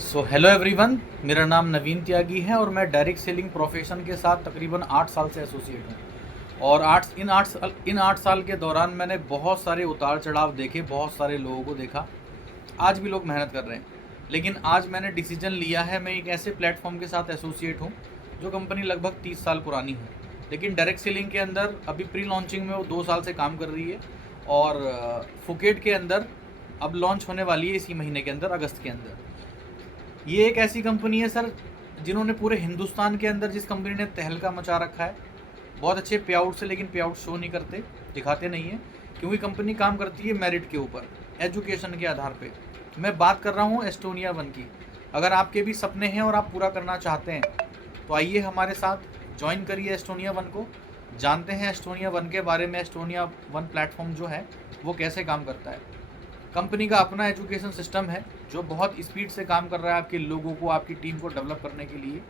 So hello everyone, मेरा नाम नवीन त्यागी है और मैं डायरेक्ट सेलिंग प्रोफेशन के साथ तकरीबन 8 साल से एसोसिएट हूँ। और इन 8 साल के दौरान मैंने बहुत सारे उतार चढ़ाव देखे, बहुत सारे लोगों को देखा। आज भी लोग मेहनत कर रहे हैं, लेकिन आज मैंने डिसीजन लिया है। मैं एक ऐसे प्लेटफॉर्म के साथ एसोसिएट हूँ जो कंपनी लगभग 30 साल पुरानी है, लेकिन डायरेक्ट सेलिंग के अंदर अभी प्री लॉन्चिंग में वो 2 साल से काम कर रही है। और फुकेट के अंदर अब लॉन्च होने वाली है इसी महीने के अंदर, अगस्त के अंदर। ये एक ऐसी कंपनी है सर, जिन्होंने पूरे हिंदुस्तान के अंदर जिस कंपनी ने तहलका मचा रखा है, बहुत अच्छे पे आउट से, लेकिन पे आउट शो नहीं करते, दिखाते नहीं है, क्योंकि कंपनी काम करती है मेरिट के ऊपर, एजुकेशन के आधार पे। मैं बात कर रहा हूँ एस्टोनिया वन की। अगर आपके भी सपने हैं और आप पूरा करना चाहते हैं तो आइए हमारे साथ ज्वाइन करिए एस्टोनिया वन को। जानते हैं एस्टोनिया वन के बारे में। एस्टोनिया वन प्लेटफॉर्म जो है वो कैसे काम करता है। कंपनी का अपना एजुकेशन सिस्टम है जो बहुत स्पीड से काम कर रहा है आपके लोगों को, आपकी टीम को डेवलप करने के लिए।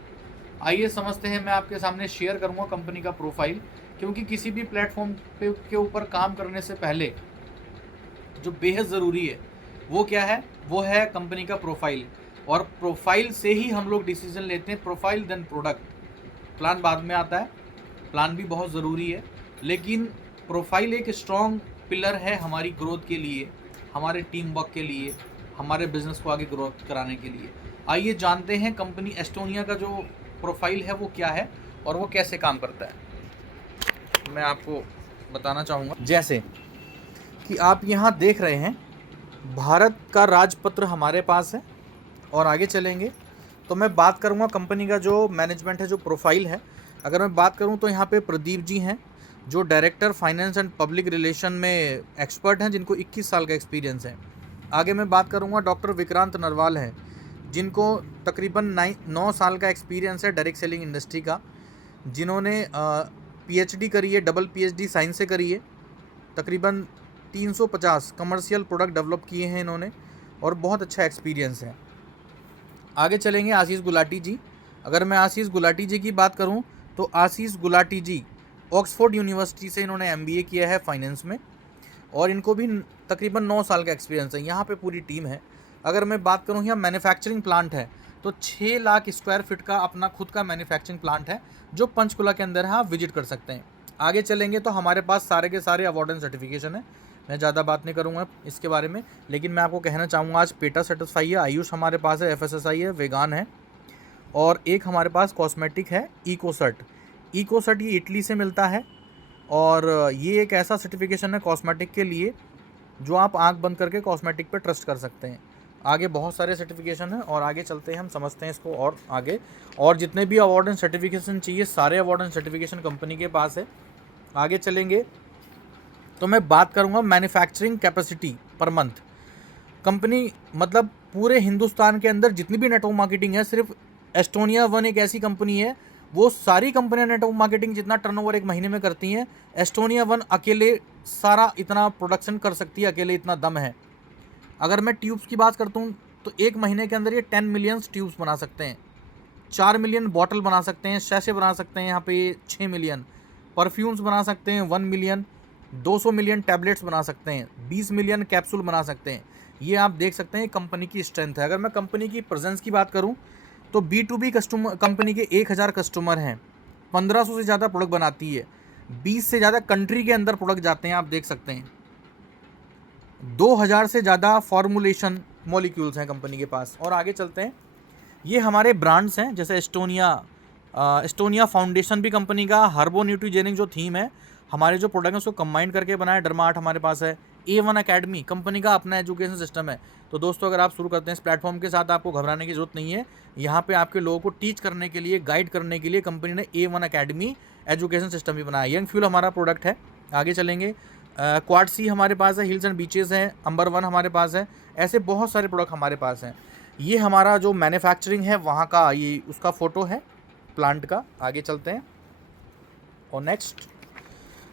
आइए समझते हैं। मैं आपके सामने शेयर करूंगा कंपनी का प्रोफाइल, क्योंकि किसी भी प्लेटफॉर्म पे के ऊपर काम करने से पहले जो बेहद ज़रूरी है वो क्या है, वो है कंपनी का प्रोफाइल। और प्रोफाइल से ही हम लोग डिसीजन लेते हैं। प्रोफाइल देन प्रोडक्ट, प्लान बाद में आता है। प्लान भी बहुत ज़रूरी है, लेकिन प्रोफाइल एक स्ट्रॉन्ग पिलर है हमारी ग्रोथ के लिए, हमारे टीम वर्क के लिए, हमारे बिजनेस को आगे ग्रोथ कराने के लिए। आइए जानते हैं कंपनी एस्टोनिया का जो प्रोफाइल है वो क्या है और वो कैसे काम करता है। मैं आपको बताना चाहूँगा, जैसे कि आप यहाँ देख रहे हैं भारत का राजपत्र हमारे पास है। और आगे चलेंगे तो मैं बात करूँगा कंपनी का जो मैनेजमेंट है, जो प्रोफाइल है। अगर मैं बात करूँ तो यहाँ पे प्रदीप जी हैं, जो director finance and public relation में एक्सपर्ट हैं, जिनको 21 साल का एक्सपीरियंस है। आगे मैं बात करूँगा डॉक्टर विक्रांत नरवाल हैं, जिनको तकरीबन 9 साल का एक्सपीरियंस है डायरेक्ट सेलिंग इंडस्ट्री का, जिन्होंने पीएचडी करी है, डबल पीएचडी साइंस से करी है। तकरीबन 350 कमर्शियल प्रोडक्ट डेवलप किए हैं इन्होंने और बहुत अच्छा एक्सपीरियंस है। आगे चलेंगे आशीष गुलाटी जी। अगर मैं आशीष गुलाटी जी की बात करूं तो आशीष गुलाटी जी ऑक्सफोर्ड यूनिवर्सिटी से इन्होंने एमबीए किया है फाइनेंस में, और इनको भी तकरीबन 9 साल का एक्सपीरियंस है। यहाँ पे पूरी टीम है। अगर मैं बात करूँ, यहाँ मैन्युफैक्चरिंग प्लांट है, तो 6 लाख स्क्वायर फीट का अपना खुद का मैन्युफैक्चरिंग प्लांट है, जो पंचकुला के अंदर है, आप विजिट कर सकते हैं। आगे चलेंगे तो हमारे पास सारे के सारे अवार्ड एंड सर्टिफिकेशन है। मैं ज़्यादा बात नहीं करूँगा इसके बारे में, लेकिन मैं आपको कहना चाहूँगा आज पेटा सेटिस्फाई है, आयुष हमारे पास है, एफएसएसआई है, वेगान है, और एक हमारे पास कॉस्मेटिक है, इकोसर्ट। इकोसर्ट ये इटली से मिलता है, और ये एक ऐसा सर्टिफिकेशन है कॉस्मेटिक के लिए जो आप आंख बंद करके कॉस्मेटिक पे ट्रस्ट कर सकते हैं। आगे बहुत सारे सर्टिफिकेशन हैं, और आगे चलते हैं, हम समझते हैं इसको और आगे। और जितने भी अवार्ड एंड सर्टिफिकेशन चाहिए, सारे अवार्ड एंड सर्टिफिकेशन कंपनी के पास है। आगे चलेंगे तो मैं बात करूंगा manufacturing capacity per month. Company मतलब पूरे हिंदुस्तान के अंदर जितनी भी नेटवर्क मार्केटिंग है, सिर्फ एस्टोनिया वन एक ऐसी कंपनी है, वो सारी कंपनियां नेटवर्क मार्केटिंग जितना टर्नओवर एक महीने में करती हैं, एस्टोनिया वन अकेले सारा इतना प्रोडक्शन कर सकती है, अकेले इतना दम है। अगर मैं ट्यूब्स की बात करता हूँ तो एक महीने के अंदर ये 10 मिलियन ट्यूब्स बना सकते हैं, 4 मिलियन बॉटल बना सकते हैं, शैशे बना सकते हैं, यहाँ पे ये 6 मिलियन परफ्यूम्स बना सकते हैं, 1 मिलियन, 200 मिलियन टैबलेट्स बना सकते हैं, 20 मिलियन कैप्सूल बना सकते हैं। ये आप देख सकते हैं कंपनी की स्ट्रेंथ है। अगर मैं कंपनी की प्रेजेंस की बात करूं तो B2B कस्टमर कंपनी के 1000 कस्टमर हैं, 1500 से ज़्यादा प्रोडक्ट बनाती है, 20 से ज़्यादा कंट्री के अंदर प्रोडक्ट जाते हैं, आप देख सकते हैं। 2000 से ज़्यादा फॉर्मुलेशन मॉलिक्यूल्स हैं कंपनी के पास। और आगे चलते हैं, ये हमारे ब्रांड्स हैं, जैसे एस्टोनिया फाउंडेशन भी कंपनी का, हर्बो न्यूट्रीजेनिक जो थीम है, हमारे जो प्रोडक्ट है उसको कंबाइन करके बनाया, डर्मार्ट हमारे पास है। A1 अकेडमी कंपनी का अपना एजुकेशन सिस्टम है। तो दोस्तों, अगर आप शुरू करते हैं इस प्लेटफॉर्म के साथ, आपको घबराने की जरूरत नहीं है। यहाँ पे आपके लोगों को टीच करने के लिए, गाइड करने के लिए कंपनी ने A1 अकेडमी एजुकेशन सिस्टम भी बनाया। यंग फ्यूल हमारा प्रोडक्ट है। आगे चलेंगे, क्वाड सी हमारे पास है, हिल्स एंड बीचेस है, अंबर वन हमारे पास है। ऐसे बहुत सारे प्रोडक्ट हमारे पास हैं। ये हमारा जो मैन्युफैक्चरिंग है वहाँ का, ये उसका फ़ोटो है प्लांट का। आगे चलते हैं, और नेक्स्ट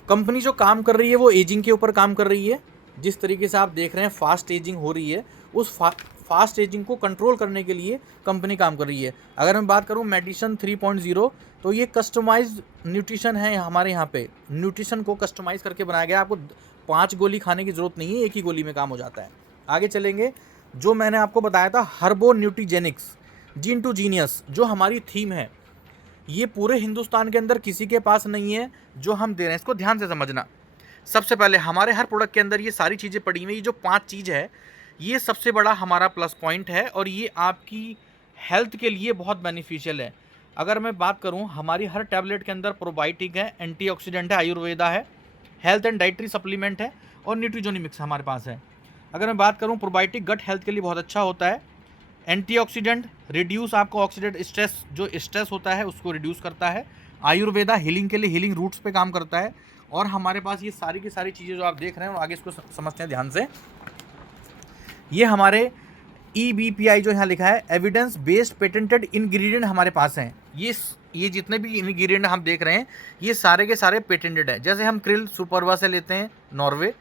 कंपनी जो काम कर रही है वो एजिंग के ऊपर काम कर रही है। जिस तरीके से आप देख रहे हैं फास्ट एजिंग हो रही है, उस फास्ट एजिंग को कंट्रोल करने के लिए कंपनी काम कर रही है। अगर मैं बात करूं मेडिसन 3.0, तो ये कस्टमाइज्ड न्यूट्रिशन है हमारे यहाँ पे। न्यूट्रिशन को कस्टमाइज़ करके बनाया गया। आपको 5 गोली खाने की ज़रूरत नहीं है, एक ही गोली में काम हो जाता है। आगे चलेंगे, जो मैंने आपको बताया था हर्बो न्यूट्रीजेनिक्स जीन टू जीनियस, जो हमारी थीम है, ये पूरे हिंदुस्तान के अंदर किसी के पास नहीं है जो हम दे रहे हैं। इसको ध्यान से समझना। सबसे पहले हमारे हर प्रोडक्ट के अंदर ये सारी चीज़ें पड़ी हुई, ये जो 5 चीज़ है, ये सबसे बड़ा हमारा प्लस पॉइंट है और ये आपकी हेल्थ के लिए बहुत बेनिफिशियल है। अगर मैं बात करूं, हमारी हर टैबलेट के अंदर प्रोबायोटिक है, एंटीऑक्सीडेंट है, आयुर्वेदा है, हेल्थ एंड डाइटरी सप्लीमेंट है और न्यूट्रीजोनिमिक्स हमारे पास है। अगर मैं बात करूं, प्रोबायोटिक गट हेल्थ के लिए बहुत अच्छा होता है, एंटीऑक्सीडेंट रिड्यूस आपका ऑक्सीडेंट स्ट्रेस, जो स्ट्रेस होता है उसको रिड्यूस करता है, आयुर्वेदा हीलिंग के लिए, हीलिंग रूट्स पे काम करता है। और हमारे पास ये सारी की सारी चीज़ें जो आप देख रहे हैं, आगे इसको समझते हैं ध्यान से। ये हमारे EBPI जो यहाँ लिखा है, एविडेंस बेस्ड पेटेंटेड इंग्रेडिएंट हमारे पास हैं। ये जितने भी इंग्रेडिएंट हम देख रहे हैं, ये सारे के सारे पेटेंटेड हैं। जैसे हम क्रिल सुपरवा से लेते हैं, नॉर्वे।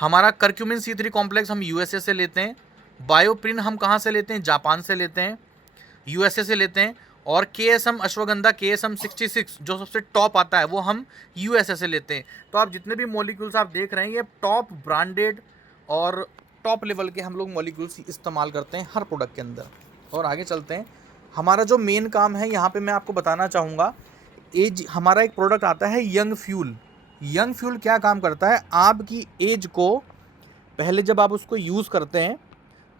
हमारा करक्यूमिन C3 कॉम्प्लेक्स हम USA से लेते हैं। बायोप्रिन हम कहाँ से लेते हैं? जापान से लेते हैं, USA से लेते हैं। और KSM अश्वगंधा KSM 66 जो सबसे टॉप आता है, वो हम USA से लेते हैं। तो आप जितने भी मॉलिक्यूल्स आप देख रहे हैं, ये टॉप ब्रांडेड और टॉप लेवल के हम लोग मॉलिक्यूल्स इस्तेमाल करते हैं हर प्रोडक्ट के अंदर। और आगे चलते हैं। हमारा जो मेन काम है, यहाँ पे मैं आपको बताना चाहूँगा, एज हमारा एक प्रोडक्ट आता है यंग फ्यूल। यंग फ्यूल क्या काम करता है? आपकी एज को पहले जब आप उसको यूज़ करते हैं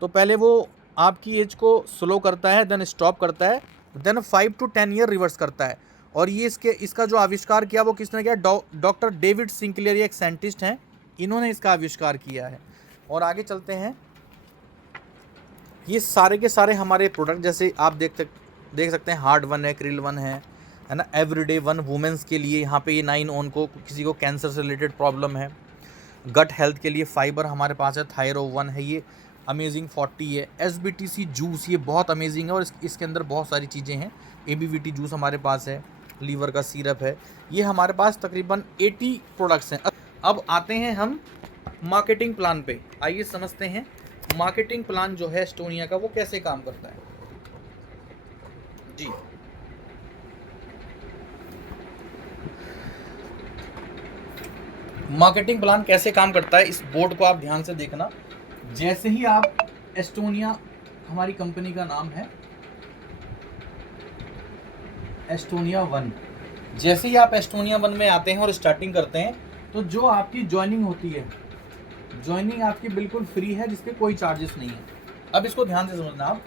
तो पहले वो आपकी एज को स्लो करता है, देन स्टॉप करता है, देन 5 to 10 ईयर रिवर्स करता है। और ये इसका जो आविष्कार किया वो किसने किया? डॉक्टर डेविड सिंक्लेयर, एक साइंटिस्ट हैं, इन्होंने इसका आविष्कार किया है। और आगे चलते हैं। ये सारे के सारे हमारे प्रोडक्ट, जैसे आप देख सकते हैं, हार्ड वन है, क्रिल वन है ना, एवरीडे वन वुमेंस के लिए। यहाँ पे ये 9 ऑन को, किसी को कैंसर से रिलेटेड प्रॉब्लम है। गट हेल्थ के लिए फाइबर हमारे पास है, थायरो वन है, ये अमेजिंग 40 है। SBTC जूस, ये बहुत अमेजिंग है और इसके अंदर बहुत सारी चीज़ें हैं। ABVT जूस हमारे पास है, लीवर का सिरप है। ये हमारे पास तकरीबन 80 प्रोडक्ट्स हैं। अब आते हैं हम मार्केटिंग प्लान पे। आइए समझते हैं मार्केटिंग प्लान जो है एस्टोनिया का, वो कैसे काम करता है। जी, मार्केटिंग प्लान कैसे काम करता है, इस बोर्ड को आप ध्यान से देखना। जैसे ही आप एस्टोनिया, हमारी कंपनी का नाम है एस्टोनिया वन, जैसे ही आप एस्टोनिया वन में आते हैं और स्टार्टिंग करते हैं, तो जो आपकी ज्वाइनिंग होती है, ज्वाइनिंग आपकी बिल्कुल फ्री है, जिसके कोई चार्जेस नहीं है। अब इसको ध्यान से समझना आप।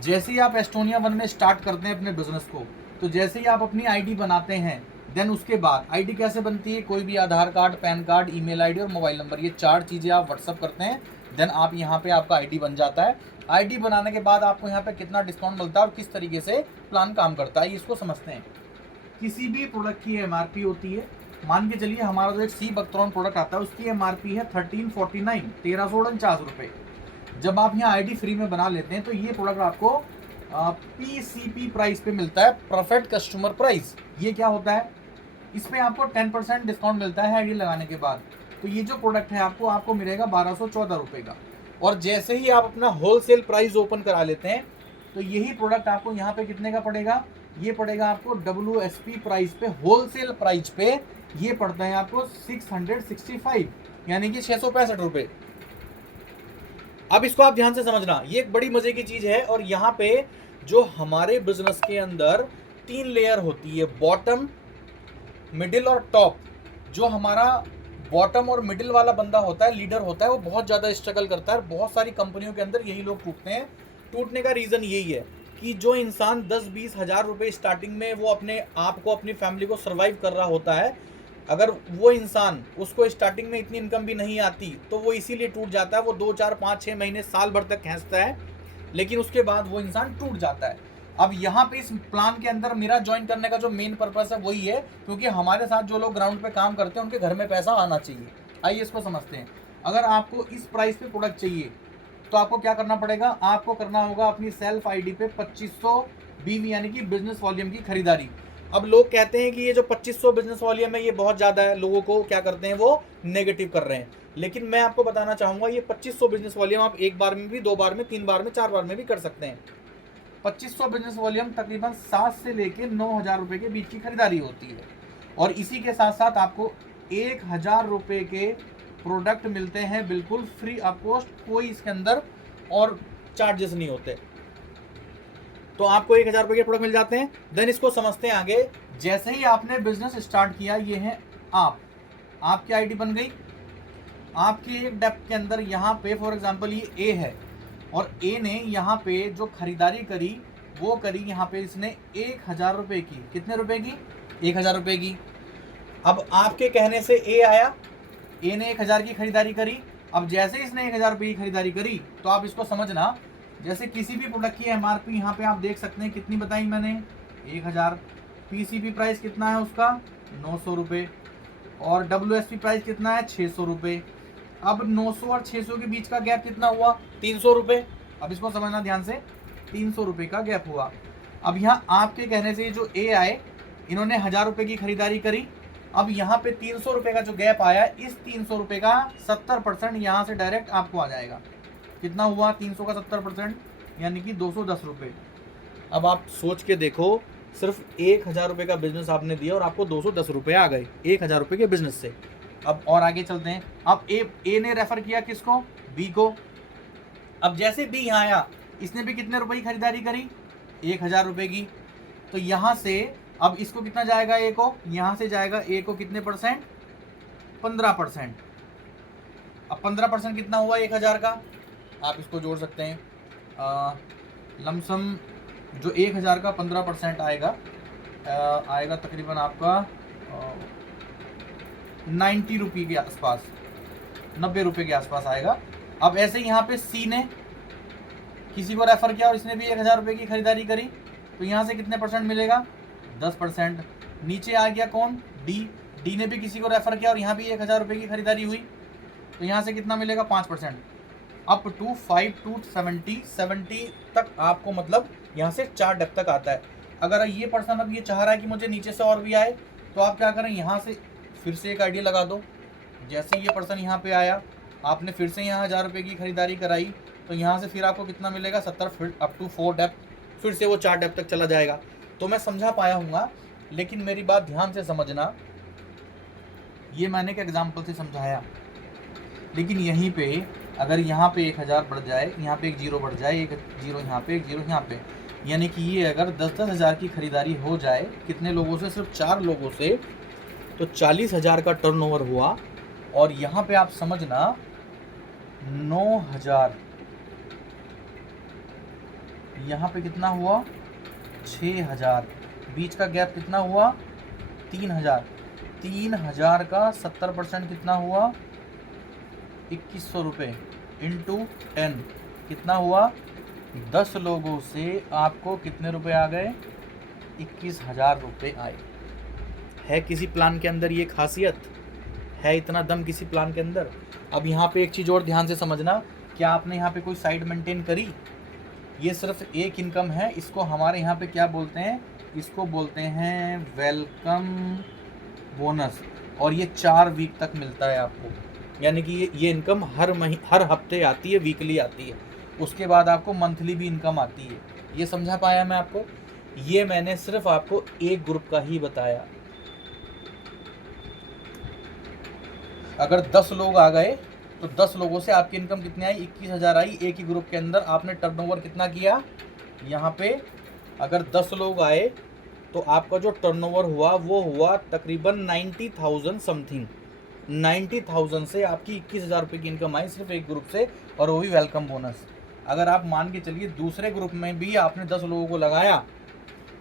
जैसे ही आप एस्टोनिया वन में स्टार्ट करते हैं अपने बिजनेस को, तो जैसे ही आप अपनी आईडी बनाते हैं, देन उसके बाद आईडी कैसे बनती है? कोई भी Aadhaar card, PAN card, email ID और मोबाइल नंबर, ये 4 चीज़ें आप व्हाट्सअप करते हैं, देन आप यहाँ पे आपका आईडी बन जाता है। आईडी बनाने के बाद आपको यहाँ पे कितना डिस्काउंट मिलता है और किस तरीके से प्लान काम करता है, इसको समझते हैं। किसी भी प्रोडक्ट की MRP होती है, मान के चलिए हमारा जो एक सी बक्ट्रॉन प्रोडक्ट आता है, उसकी MRP है 1349, 1349 रुपये। जब आप यहाँ आईडी फ्री में बना लेते हैं, तो ये प्रोडक्ट आपको PCP प्राइस पे मिलता है, परफेक्ट कस्टमर प्राइस। ये क्या होता है? इस पे आपको 10% डिस्काउंट मिलता है आईडी लगाने के बाद। तो ये जो प्रोडक्ट है आपको मिलेगा 1214 रुपये का। और जैसे ही आप अपना होलसेल प्राइस ओपन करा लेते हैं, तो यही प्रोडक्ट आपको यहाँ पे कितने का पड़ेगा? ये पड़ेगा आपको WSP प्राइस पे, होलसेल प्राइस पे ये पड़ता है आपको 665, यानी कि 665 रुपये। अब इसको आप ध्यान से समझना, ये एक बड़ी मजे की चीज है। और यहाँ पे जो हमारे बिजनेस के अंदर 3 लेयर होती है, बॉटम, मिडिल और टॉप। जो हमारा बॉटम और मिडिल वाला बंदा होता है, लीडर होता है, वो बहुत ज़्यादा स्ट्रगल करता है। बहुत सारी कंपनियों के अंदर यही लोग टूटते हैं। टूटने का रीज़न यही है कि जो इंसान 10-20 हज़ार रुपये स्टार्टिंग में वो अपने आप को, अपनी फैमिली को सर्वाइव कर रहा होता है, अगर वो इंसान, उसको स्टार्टिंग में इतनी इनकम भी नहीं आती, तो वो इसीलिए टूट जाता है। वो 2, 4, 5, 6 महीने, साल भर तक खींचता है, लेकिन उसके बाद वो इंसान टूट जाता है। अब यहाँ पे इस प्लान के अंदर मेरा ज्वाइन करने का जो मेन पर्पस है वही है, क्योंकि हमारे साथ जो लोग ग्राउंड पे काम करते हैं, उनके घर में पैसा आना चाहिए। आइए इसको समझते हैं। अगर आपको इस प्राइस पे प्रोडक्ट चाहिए, तो आपको क्या करना पड़ेगा? आपको करना होगा अपनी सेल्फ आईडी पे 2500 BV, यानी कि बिजनेस वॉल्यूम की खरीदारी। अब लोग कहते हैं कि ये जो 2500 बिजनेस वॉल्यूम है, ये बहुत ज़्यादा है, लोगों को क्या करते हैं, वो नेगेटिव कर रहे हैं। लेकिन मैं आपको बताना चाहूँगा, ये 2500 बिजनेस वॉल्यूम आप एक बार में भी, 2 बार में, 3 बार में, 4 बार में भी कर सकते हैं। 2500 बिजनेस वॉल्यूम तकरीबन 7 से लेके 9000 रुपये के बीच की खरीदारी होती है। और इसी के साथ साथ आपको 1000 रुपये के प्रोडक्ट मिलते हैं बिल्कुल फ्री ऑफ कॉस्ट। कोई इसके अंदर और चार्जेस नहीं होते। तो आपको 1000 रुपये के प्रोडक्ट मिल जाते हैं। देन इसको समझते हैं आगे। जैसे ही आपने बिजनेस स्टार्ट किया, ये है आपकी आईडी बन गई। आपके एक डेप्थ के अंदर यहाँ पे फॉर एग्जांपल ये ए है, और ए ने यहाँ पे जो खरीदारी करी वो करी यहाँ पे इसने 1000 रुपये की। कितने रुपए की? 1000 रुपये की। अब आपके कहने से ए आया, ए ने 1000 की खरीदारी करी। अब जैसे इसने 1000 रुपये की खरीदारी करी तो आप इसको समझना, जैसे किसी भी प्रोडक्ट की एमआरपी यहाँ पे आप देख सकते हैं कितनी बताई मैंने, 1000। पीसीपी प्राइस कितना है उसका? 900 रुपये। और डब्ल्यूएसपी प्राइस कितना है? 600 रुपये। अब 900 और 600 के बीच का गैप कितना हुआ? 300 रुपये। अब इसको समझना ध्यान से, 300 रुपये का गैप हुआ। अब यहाँ आपके कहने से जो ए आए, इन्होंने 1000 रुपये की खरीदारी करी। अब यहाँ पे 300 रुपये का जो गैप आया, इस 300 रुपये का 70% यहाँ से डायरेक्ट आपको आ जाएगा। कितना हुआ? 300 का 70%, यानी कि 210 रुपये। अब आप सोच के देखो, सिर्फ 1000 रुपये का बिजनेस आपने दिया और आपको 210 रुपये आ गए 1000 रुपये के बिजनेस से। अब और आगे चलते हैं। अब ए ने रेफर किया किसको? बी को। अब जैसे बी यहाँ आया, इसने भी कितने रुपए की खरीदारी करी? 1000 रुपये की। तो यहाँ से अब इसको कितना जाएगा? ए को, यहाँ से जाएगा ए को कितने परसेंट? 15%। अब 15% कितना हुआ 1000 का? आप इसको जोड़ सकते हैं। लमसम जो 1000 का 15% आएगा, आएगा तकरीबन आपका 90 रुपये के आसपास, 90 रुपये के आसपास आएगा। अब ऐसे ही यहाँ पे सी ने किसी को रेफर किया और इसने भी 1000 रुपये की खरीदारी करी, तो यहाँ से कितने परसेंट मिलेगा? 10%। नीचे आ गया कौन? डी ने भी किसी को रेफर किया और यहाँ भी 1000 रुपये की खरीदारी हुई, तो यहाँ से कितना मिलेगा? 5%। अप टू 5 to 70 तक आपको, मतलब यहाँ से 4 डेप्थ तक आता है। अगर ये पर्सन अब ये चाह रहा है कि मुझे नीचे से और भी आए, तो आप क्या करें, यहाँ से फिर से एक आइडिया लगा दो। जैसे ये पर्सन यहाँ पे आया, आपने फिर से यहाँ 1000 रुपये की खरीदारी कराई, तो यहाँ से फिर आपको कितना मिलेगा? 70, फिर अप टू 4 डेप्थ, फिर से वो 4 डेप्थ तक चला जाएगा। तो मैं समझा पाया हूँगा, लेकिन मेरी बात ध्यान से समझना। ये मैंने एक एग्जाम्पल से समझाया, लेकिन यहीं पे अगर यहाँ पे 1000 बढ़ जाए, यहाँ पे एक जीरो बढ़ जाए, एक जीरो यहाँ पे, एक जीरो यहाँ पे, यानी कि ये अगर 10-10 हज़ार की खरीदारी हो जाए, कितने लोगों से? सिर्फ 4 लोगों से, तो 40,000 का टर्नओवर हुआ। और यहाँ पे आप समझना 9000, यहाँ पे कितना हुआ? 6000। बीच का गैप कितना हुआ? 3000। 3000 का 70% कितना हुआ? 2100 रुपये इंटू 10 कितना हुआ? 10 लोगों से आपको कितने रुपए आ गए? 21,000 रुपये आए। है किसी प्लान के अंदर ये खासियत? है इतना दम किसी प्लान के अंदर? अब यहाँ पे एक चीज़ और ध्यान से समझना, क्या आपने यहाँ पे कोई साइड मेंटेन करी? ये सिर्फ एक इनकम है। इसको हमारे यहाँ पे क्या बोलते हैं? इसको बोलते हैं वेलकम बोनस, और ये 4 वीक तक मिलता है आपको। यानी कि ये इनकम हर हफ्ते आती है, वीकली आती है। उसके बाद आपको मंथली भी इनकम आती है। ये समझा पाया मैं आपको? ये मैंने सिर्फ आपको एक ग्रुप का ही बताया। अगर 10 लोग आ गए तो 10 लोगों से आपकी इनकम कितनी आई? 21,000 आई। एक ही ग्रुप के अंदर आपने टर्नओवर कितना किया? यहाँ पे अगर 10 लोग आए तो आपका जो टर्नओवर हुआ वो हुआ तकरीबन 90,000 समथिंग। 90,000 से आपकी 21,000 रुपये की इनकम आई सिर्फ एक ग्रुप से, और वो भी वेलकम बोनस। अगर आप मान के चलिए दूसरे ग्रुप में भी आपने 10 लोगों को लगाया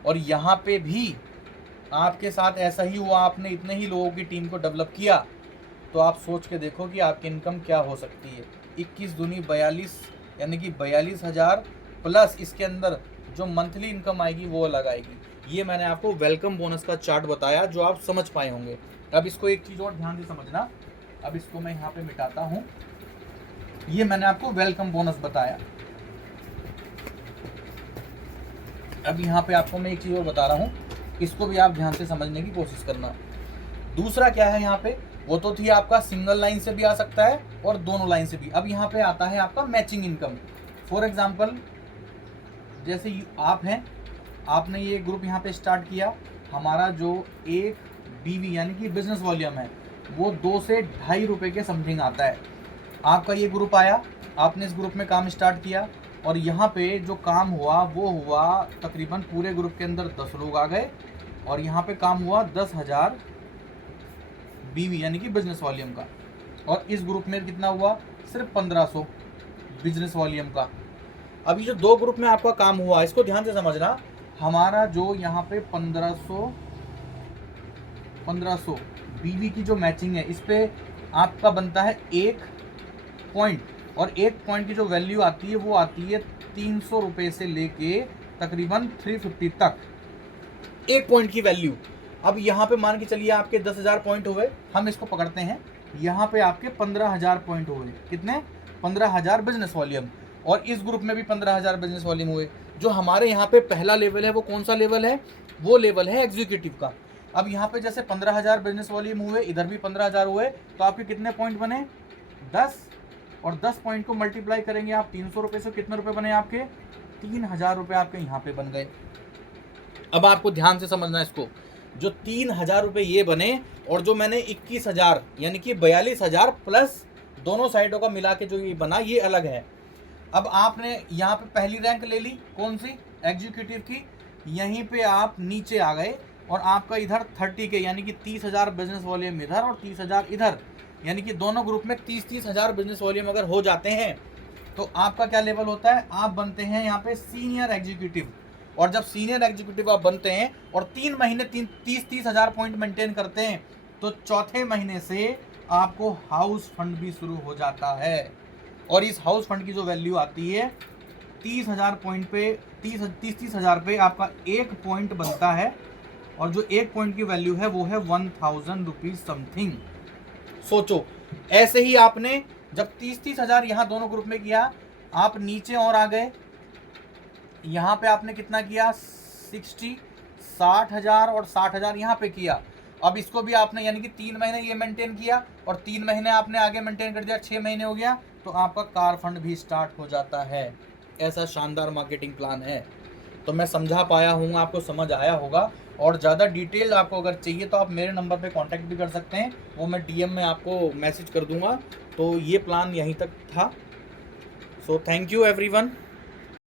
और यहाँ पे भी आपके साथ ऐसा ही हुआ, आपने इतने ही लोगों की टीम को डेवलप किया, तो आप सोच के देखो कि आपकी इनकम क्या हो सकती है। 21 दूनी 42, यानी कि 42,000 प्लस इसके अंदर जो मंथली इनकम आएगी वो अलग आएगी। ये मैंने आपको वेलकम बोनस का चार्ट बताया, जो आप समझ पाए होंगे। अब इसको एक चीज़ और ध्यान से समझना। अब इसको मैं यहाँ पे मिटाता हूँ। ये मैंने आपको वेलकम बोनस बताया। अब यहाँ पे आपको मैं एक चीज़ और बता रहा हूँ, इसको भी आप ध्यान से समझने की कोशिश करना। दूसरा क्या है यहाँ पे? वो तो थी आपका सिंगल लाइन से भी आ सकता है और दोनों लाइन से भी। अब यहाँ पे आता है आपका मैचिंग इनकम। फॉर एग्जांपल जैसे आप हैं, आपने ये ग्रुप यहाँ पे स्टार्ट किया, हमारा जो एक बीवी यानी कि बिजनेस वॉल्यूम है वो 2 से 2.5 रुपये के समथिंग आता है। आपका ये ग्रुप आया, आपने इस ग्रुप में काम स्टार्ट किया और यहाँ पे जो काम हुआ वो हुआ तकरीबन पूरे ग्रुप के अंदर 10 लोग आ गए और यहाँ पे काम हुआ 10,000 बीवी यानी कि बिजनेस वॉल्यूम का। और इस ग्रुप में कितना हुआ, सिर्फ 1500 बिजनेस वॉल्यूम का। अभी जो दो ग्रुप में आपका काम हुआ इसको ध्यान से समझना। हमारा जो यहाँ पे 1500 बीवी की जो मैचिंग है इस पे आपका बनता है 1 पॉइंट, और 1 पॉइंट की जो वैल्यू आती है वो आती है 300 रुपये से लेके तकरीबन 350 तक 1 पॉइंट की वैल्यू। अब यहाँ पे मान के चलिए आपके 10,000 पॉइंट हुए, हम इसको पकड़ते हैं, यहाँ पे आपके 15,000 पॉइंट हुए। कितने? 15,000 बिजनेस वॉल्यूम। और इस ग्रुप में भी 15,000 बिजनेस वॉल्यूम हुए। जो हमारे यहाँ पे पहला लेवल है वो कौन सा लेवल है? वो लेवल है एग्जीक्यूटिव का। अब यहाँ पे जैसे 15,000 बिजनेस वॉल्यूम हुए, इधर भी 15,000 हुए, तो आपके कितने पॉइंट बने? 10। और 10 पॉइंट को मल्टीप्लाई करेंगे आप 300 रुपये से, कितने रुपए बने आपके? 3,000 रुपये आपके यहाँ पे बन गए। अब आपको ध्यान से समझना है इसको, जो 3,000 रुपये ये बने और जो मैंने 21,000 यानी कि 42,000 प्लस दोनों साइडों का मिला के जो ये बना ये अलग है। अब आपने यहाँ पे पहली रैंक ले ली, कौन सी? एग्जीक्यूटिव की। यहीं पे आप नीचे आ गए और आपका इधर 30 के यानी कि 30,000 बिजनेस वॉल्यूम इधर और 30,000 इधर, यानी कि दोनों ग्रुप में 30,000 बिजनेस वॉल्यूम अगर हो जाते हैं तो आपका क्या लेवल होता है? आप बनते हैं यहाँ पे सीनियर एग्जीक्यूटिव। और जब सीनियर एग्जीक्यूटिव आप बनते हैं और 3 महीने 30,000 पॉइंट मेंटेन करते हैं तो चौथे महीने से आपको हाउस फंड भी शुरू हो जाता है। और इस हाउस फंड की जो वैल्यू आती है 30,000 पॉइंट पे 30,000 पे आपका 1 पॉइंट बनता है, और जो 1 पॉइंट की वैल्यू है वो है 1,000 रुपीज समथिंग। सोचो, ऐसे ही आपने जब 30,000 यहाँ दोनों ग्रुप में किया, आप नीचे और आ गए, यहाँ पे आपने कितना किया? 60,000 और 60,000 यहाँ पे किया। अब इसको भी आपने यानी कि 3 महीने ये मेंटेन किया और 3 महीने आपने आगे मेंटेन कर दिया, 6 महीने हो गया, तो आपका कार फंड भी स्टार्ट हो जाता है। ऐसा शानदार मार्केटिंग प्लान है। तो मैं समझा पाया हूँ, आपको समझ आया होगा। और ज़्यादा डिटेल आपको अगर चाहिए तो आप मेरे नंबर पे कांटेक्ट भी कर सकते हैं, वो मैं DM में आपको मैसेज कर दूंगा। तो ये प्लान यहीं तक था। So thank you everyone.